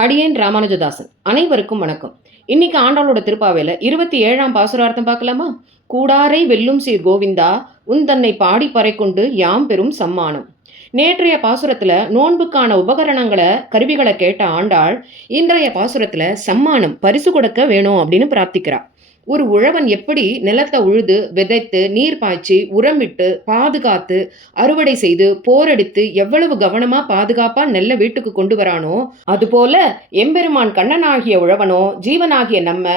அடியேன் ராமானுஜதாசன். அனைவருக்கும் வணக்கம். இன்னைக்கு ஆண்டாளோட திருப்பாவையில 27ஆம் பாசுரார்த்தம் பார்க்கலாமா? கூடாரை வெல்லும் சீர் கோவிந்தா உன் தன்னை பாடி பறை கொண்டு யாம் பெரும் சம்மானம். நேற்றைய பாசுரத்துல நோன்புக்கான உபகரணங்களை கருவிகளை கேட்ட ஆண்டாள் இன்றைய பாசுரத்துல சம்மானம் பரிசு கொடுக்க வேணும் அப்படின்னு பிரார்த்திக்கிறா. ஒரு உழவன் எப்படி நிலத்தை உழுது விதைத்து நீர் பாய்ச்சி உரமிட்டு பாதுகாத்து அறுவடை செய்து போரடித்து எவ்வளவு கவனமா பாதுகாப்பா நெல்லை வீட்டுக்கு கொண்டு வரானோ, அதுபோல எம்பெருமான் கண்ணனாகிய உழவனோ ஜீவனாகிய நம்ம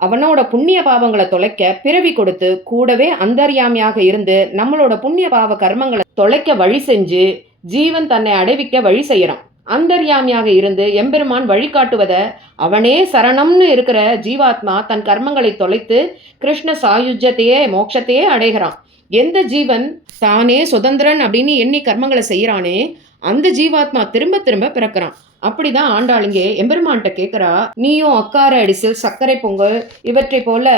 அவனோட புண்ணிய பாவங்களை தொலைக்க பிறவி கொடுத்து கூடவே அந்தர்யாமியாக இருந்து நம்மளோட புண்ணிய பாவ கர்மங்களை தொலைக்க வழி செஞ்சு ஜீவன் தன்னை அடைவிக்க வழி செய்யறான். அந்தர்யாமியாக இருந்து எம்பெருமான் வழிகாட்டுவத அவனே சரணம்னு இருக்கிற ஜீவாத்மா தன் கர்மங்களை தொலைத்து கிருஷ்ண சாயுஜ்யத்தையே மோட்சத்தையே அடைகிறான். எந்த ஜீவன் தானே சுதந்திரன் அப்படின்னு எண்ணி கர்மங்களை செய்யறானே அந்த ஜீவாத்மா திரும்ப திரும்ப பிறக்கிறான். அப்படிதான் ஆண்டாளுங்கே எம்பெருமான்கிட்ட கேட்கிறா, நீயும் அக்கார அடிசில் சர்க்கரை பொங்கல் இவற்றை போல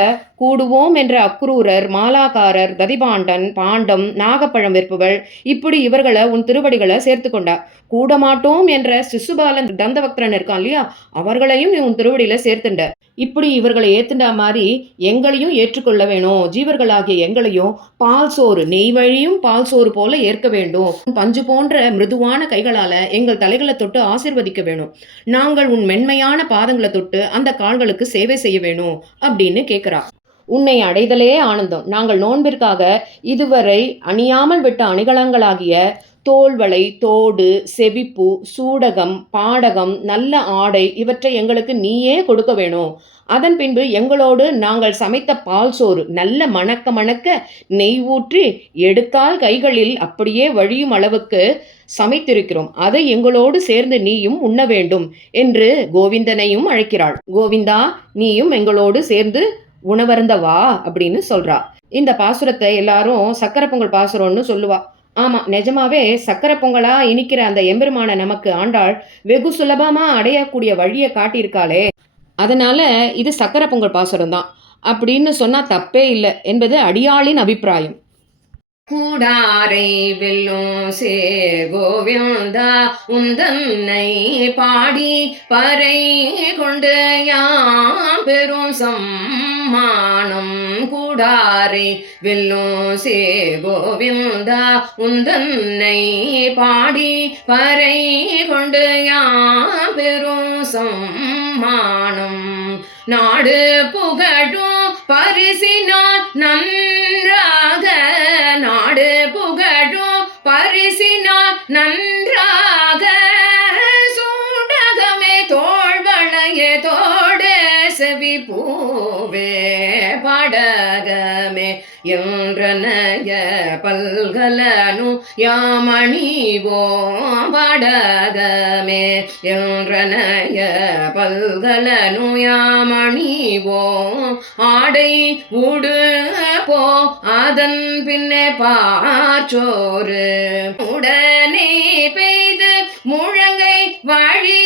கூடுவோம் என்ற அக்ரூரர் மாலாக்காரர் ததிபாண்டன் பாண்டம் நாகப்பழம் விற்பவள் இப்படி இவர்களை உன் திருவடிகளை சேர்த்து கொண்டா. கூடமாட்டோம் என்ற சிசுபாலன் தந்தவக்திரன் இருக்கான் இல்லையா, அவர்களையும் நீ உன் திருவடியில சேர்த்துண்ட. இப்படி இவர்களை ஏத்துண்டா மாதிரி எங்களையும் ஏற்றுக்கொள்ள வேணும். ஜீவர்களாகிய எங்களையும் பால் சோறு நெய் வழியும் பால் சோறு போல ஏற்க வேண்டும். பஞ்சு போன்ற மிருதுவான கைகளால எங்கள் தலைகளை தொட்டு ஆசீர்வதிக்க வேணும். நாங்கள் உன் மென்மையான பாதங்களை தொட்டு அந்த கால்களுக்கு சேவை செய்ய வேணும் அப்படின்னு கேட்கிறா. உன்னை அடைதலே ஆனந்தம். நாங்கள் நோன்பிற்காக இதுவரை அணியாமல் விட்ட அணிகலங்களாகிய தோள்வளை தோடு செவிப்பு சூடகம் பாடகம் நல்ல ஆடை இவற்றை எங்களுக்கு நீயே கொடுக்க வேணும். அதன் பின்பு எங்களோடு நாங்கள் சமைத்த பால் சோறு நல்ல மணக்க மணக்க நெய் ஊற்றி எடுத்தால் கைகளில் அப்படியே வழியும் அளவுக்கு சமைத்திருக்கிறோம். அதை எங்களோடு சேர்ந்து நீயும் உண்ண வேண்டும் என்று கோவிந்தனையும் அழைக்கிறாள். கோவிந்தா, நீயும் எங்களோடு சேர்ந்து உணவருந்த வா அப்படின்னு சொல்றா. இந்த பாசுரத்தை எல்லாரும் சக்கரை பொங்கல் பாசுரம்னு சொல்லுவா. ஆமா, நிஜமாவே சக்கரை பொங்கலா இனிக்கிற அந்த எம்பெருமான நமக்கு ஆண்டாள் வெகு சுலபமா அடையக்கூடிய வழியை காட்டியிருக்காளே, அதனால இது சக்கரை பொங்கல் பாசுரம் தான் அப்படின்னு சொன்னா தப்பே இல்லை என்பது அடியாளின் அபிப்பிராயம். கூடாரை வெல்லும் சே கோவிந்தா உந்தன்னை பாடி பறை கொண்டு யாம் பெரும் சம்மானம். கூடாரை வெல்லும் சே கோவிந்தா உந்தன்னை பாடி பறை கொண்டு யாம் பெரும் சம்மானம். நாடு புகழும் பரிசினால் நன்றாக நாடு புகழும் பரிசினால் நன்றாக சூடகமே தோள்வளையே தோடு செவி பூவே படகமே என்றனைய பல்கலனு யாமணிவோம். படகமே என்றனைய பல்கலனு யாமணிவோம். ஆடை உடு போ அதன் பின்னே பாச்சோறு உடனே பெய்து முழங்கை வழி